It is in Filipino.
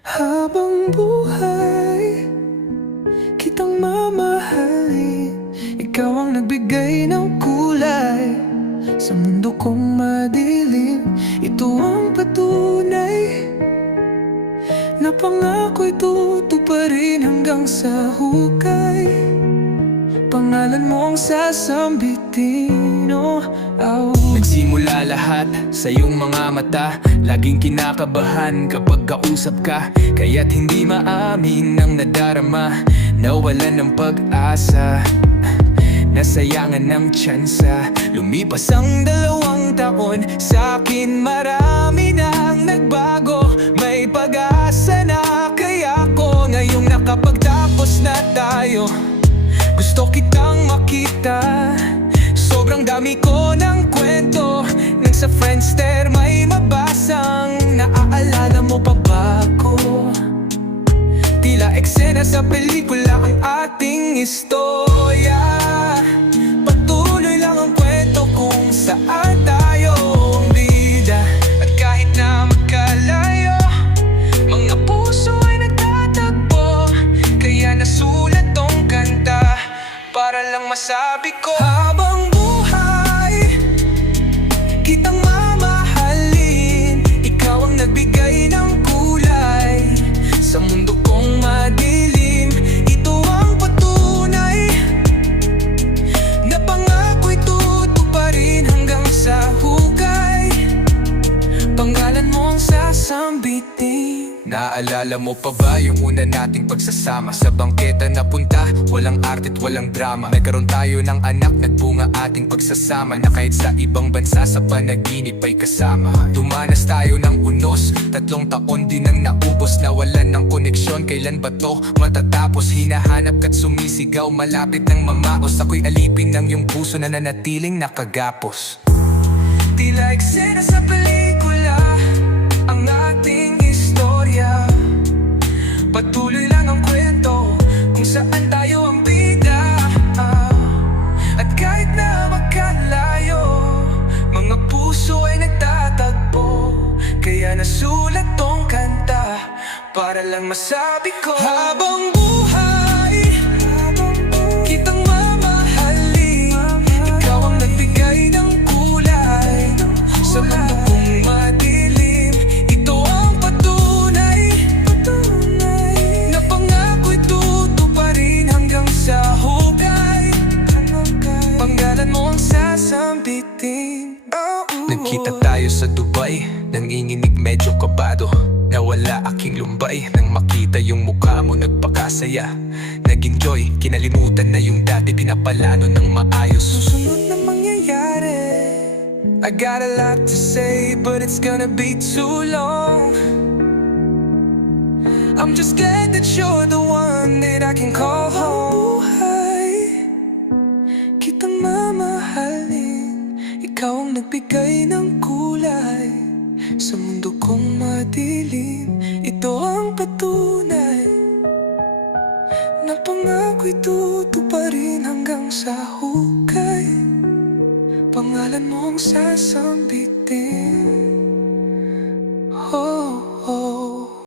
Habang buhay, kitang mamahalin. Ikaw ang nagbigay ng kulay sa mundo kong madilim. Ito ang patunay na pangako'y tutuparin hanggang sa hukay. Pangalan mo ang sasambitin, oh, oh. Nagsimula lahat sa iyong mga mata. Laging kinakabahan kapag kausap ka, kaya't hindi maamin ang nadarama. Nawalan ng pag-asa, nasayangan ng tsansa. Lumipas ang 2 taon, sa'kin marami nang nagbago. May pag-asa na, kaya ko ngayong nakapagtapos na tayo. Gusto kitang makita, sobrang dami ko ng kwento. Nang sa Friendster may mabasang, naaalala mo pa ba ko? Tila eksena sa pelikula ang ating istorya. Patuloy lang ang kwento kung saan tayo ang bida. At kahit na magkalayo, mga puso ay nagtatagpo. Kaya nasulat tong kanta para lang masabi ko, habang buhay, kitang mamahalin. Ikaw ang nagbigay ng kulay sa mundo kong madilim. Ito ang patunay na pangako'y tutuparin hanggang sa hukay. Pangalan mo ang sasambitin. Naalala mo pa ba yung una nating pagsasama? Sa bangketa na punta, walang arte't walang drama. Nagkaroon tayo ng anak, nagbunga ating pagsasama. Na kahit sa ibang bansa sa panaginip ay kasama. Dumanas tayo ng unos, 3 taon din ang naubos. Nawalan ng koneksyon, kailan ba to matatapos? Hinahanap ka't sumisigaw, malapit ng mamaos. Ako'y alipin ng iyong puso na nanatiling nakagapos. Tila eksena sa pelikula ang ating istorya. Patuloy lang ang kwento kung saan tayo ang bida. At kahit na magkalayo, mga puso ay nagtatagpo. Kaya nasulat tong kanta para lang masabi ko, habang buhay, kitang mamahalin. Ikaw ang nagbigay ng kulay sa mundo kong madilim. Ito ang patunay na pangako'y tutuparin hanggang sa hukay. Pangalan mo ang sasambitin. Nagkita tayo sa Dubai, nanginginig medyo kabado. Nawala aking lumbay nang makita yung mukha mo, nagpakasaya. Nag-enjoy, kinalimutan na yung dati pinapalano ng maayos. Susunod na mangyayari, I got a lot to say, but it's gonna be too long. I'm just glad that you're the one that I can call home. Buhay, kitang mamahalin. Ikaw ang nagbigay ng kulay sa mundo kong madilim. Ito ang patunay na pangako'y tutuparin hanggang sa hukay. Pangalan mo ang sasambitin.